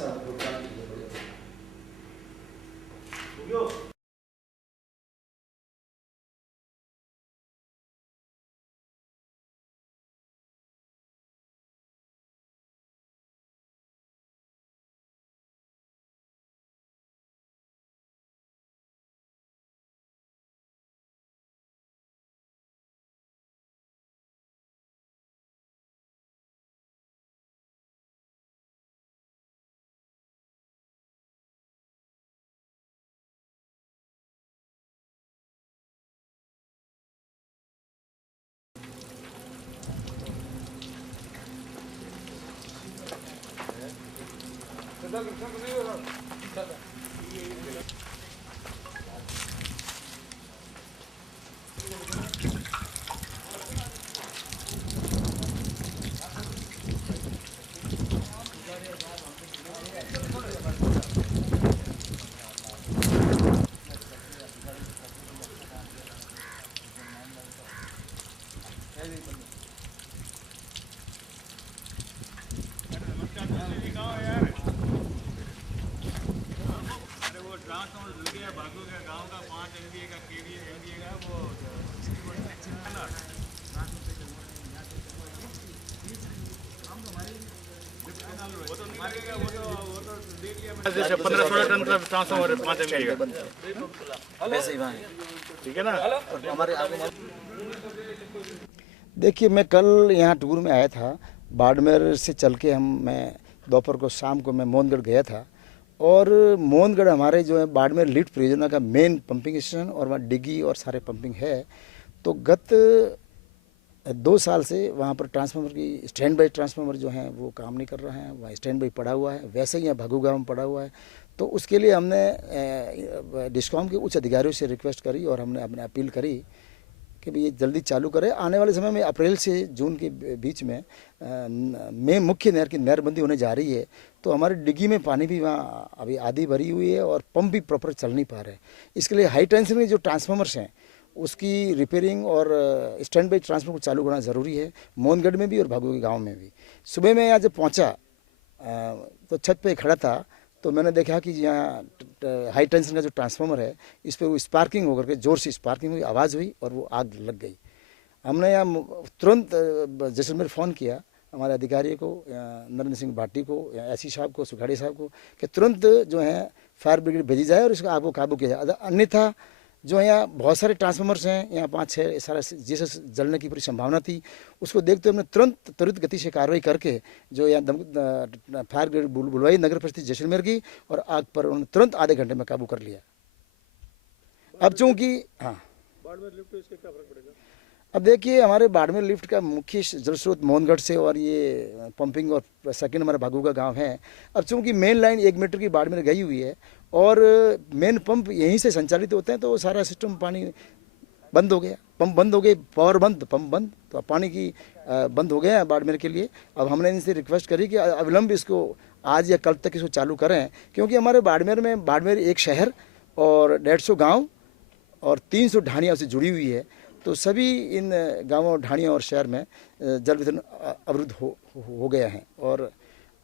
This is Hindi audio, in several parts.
पैसा भुगतान कीजिए पड़ेगा। जैसे 15-16 टन का ट्रांसफार्मर 5 MVA का वैसे ही वहाँ ठीक है ना। हमारे आगे देखिए, मैं कल यहाँ टूर में आया था। बाड़मेर से चल के मैं दोपहर को शाम को मैं मोहनगढ़ गया था और मोहनगढ़ हमारे जो है बाड़मेर लिफ्ट परियोजना का मेन पंपिंग स्टेशन और वहाँ डिग्गी और सारे पंपिंग है। तो गत 2 साल से वहाँ पर ट्रांसफार्मर की स्टैंड बाई ट्रांसफार्मर जो है वो काम नहीं कर रहा है, वहाँ स्टैंड बाई पड़ा हुआ है। वैसे ही यहाँ भगू गाँव में पड़ा हुआ है। तो उसके लिए हमने डिस्कॉम के उच्च अधिकारियों से रिक्वेस्ट करी और हमने अपने अपील करी कि भाई ये जल्दी चालू करें। आने वाले समय में अप्रैल से जून के बीच में मुख्य नहर की नहरबंदी होने जा रही है। तो हमारे डिग्गी में पानी भी वहाँ अभी आधी भरी हुई है और पंप भी प्रॉपर चल नहीं पा रहे। इसके लिए हाई टेंशन के जो ट्रांसफार्मर्स हैं उसकी रिपेयरिंग और स्टैंड बाई ट्रांसफार्मर को चालू करना ज़रूरी है, मोहनगढ़ में भी और भागू के गाँव में भी। सुबह में यहाँ जब पहुँचा तो छत पर खड़ा था तो मैंने देखा कि यहाँ हाई टेंशन का जो ट्रांसफार्मर है इस पर वो स्पार्किंग होकर के ज़ोर से स्पार्किंग हुई, आवाज़ हुई और वो आग लग गई। हमने यहाँ तुरंत जैसलमेर फ़ोन किया हमारे अधिकारी को, नरेंद्र सिंह भाटी को, एससी साहब को, सुखाड़ी साहब को कि तुरंत जो है फायर ब्रिगेड भेजी जाए और इसको आग को काबू किया जाए। अन्यथा जो यहाँ बहुत सारे ट्रांसफार्मर्स हैं, यहाँ 5-6 सारा जैसे जलने की पूरी संभावना थी, उसको देखते हुए हमने त्वरित गति से कार्रवाई करके जो यहाँ फायर ब्रिगेड बुलवाई नगर परिषद जैसलमेर की और आग पर उन्होंने तुरंत आधे घंटे में काबू कर लिया। अब चूँकि बाड़मेर लिफ्ट इसका क्या फर्क पड़ेगा? अब देखिए, हमारे बाड़मेर लिफ्ट का मुख्य जल स्रोत मोहनगढ़ से और ये पंपिंग और सेकंड हमारा भागू का गाँव है। अब चूँकि मेन लाइन 1 मीटर की बाड़मेर गई हुई है और मेन पंप यहीं से संचालित होते हैं, तो सारा सिस्टम पानी बंद हो गया, पंप बंद हो गए, पावर बंद, पंप बंद, तो पानी की बंद हो गया है बाड़मेर के लिए। अब हमने इनसे रिक्वेस्ट करी कि अविलंब इसको आज या कल तक इसको चालू करें, क्योंकि हमारे बाड़मेर एक शहर और 150 गाँव और 300 ढाणियाँ उससे जुड़ी हुई है। तो सभी इन गाँवों, ढाणियों और शहर में जल वितरण अवरुद्ध हो गया है और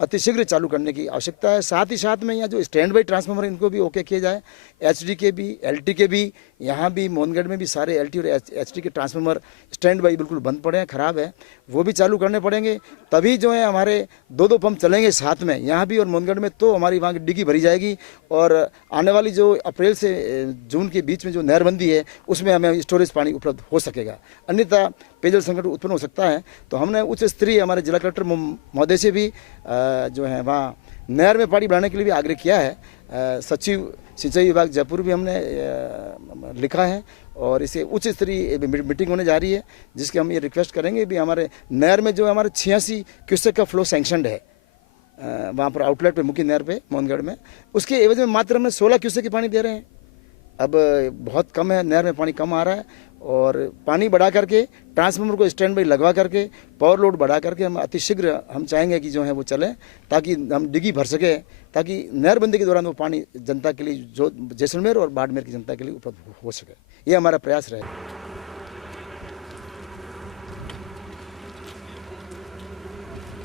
अतिशीघ्र चालू करने की आवश्यकता है। साथ ही साथ में यहाँ जो स्टैंड बाई ट्रांसफार्मर इनको भी ओके किए जाए, एचडी के भी, एलटी के भी, यहाँ भी मोहनगढ़ में भी सारे एलटी और एचडी के ट्रांसफार्मर स्टैंड बाई बिल्कुल बंद पड़े हैं, ख़राब है, वो भी चालू करने पड़ेंगे। तभी जो है हमारे 2-2 पंप चलेंगे साथ में, यहाँ भी और मोहनगढ़ में, तो हमारी वहाँ की डिग्गी भरी जाएगी और आने वाली जो अप्रैल से जून के बीच में जो नहरबंदी है उसमें हमें स्टोरेज पानी उपलब्ध हो सकेगा, अन्यथा पेयजल संकट उत्पन्न हो सकता है। तो हमने उच्च स्तरीय हमारे जिला कलेक्टर महोदय से भी जो है वहाँ नहर में पानी बढ़ाने के लिए भी आग्रह किया है। सचिव सिंचाई विभाग जयपुर भी हमने लिखा है और इसे उच्च स्तरीय मीटिंग होने जा रही है, जिसके हम ये रिक्वेस्ट करेंगे भी हमारे नहर में जो हमारे 86 क्यूसेक का फ्लो सैंक्शनड है वहाँ पर आउटलेट पे मुख्य नहर पे मोहनगढ़ में, उसके एवज में मात्र हमने 16 क्यूसेक की पानी दे रहे हैं। अब बहुत कम है, नहर में पानी कम आ रहा है और पानी बढ़ा करके ट्रांसफार्मर को स्टैंड बाई लगवा करके पावर लोड बढ़ा करके हम अतिशीघ्र हम चाहेंगे कि जो है वो चले, ताकि हम डिग्गी भर सके, ताकि नहरबंदी के दौरान वो पानी जनता के लिए, जो जैसलमेर और बाड़मेर की जनता के लिए उपलब्ध हो सके। ये हमारा प्रयास रहेगा।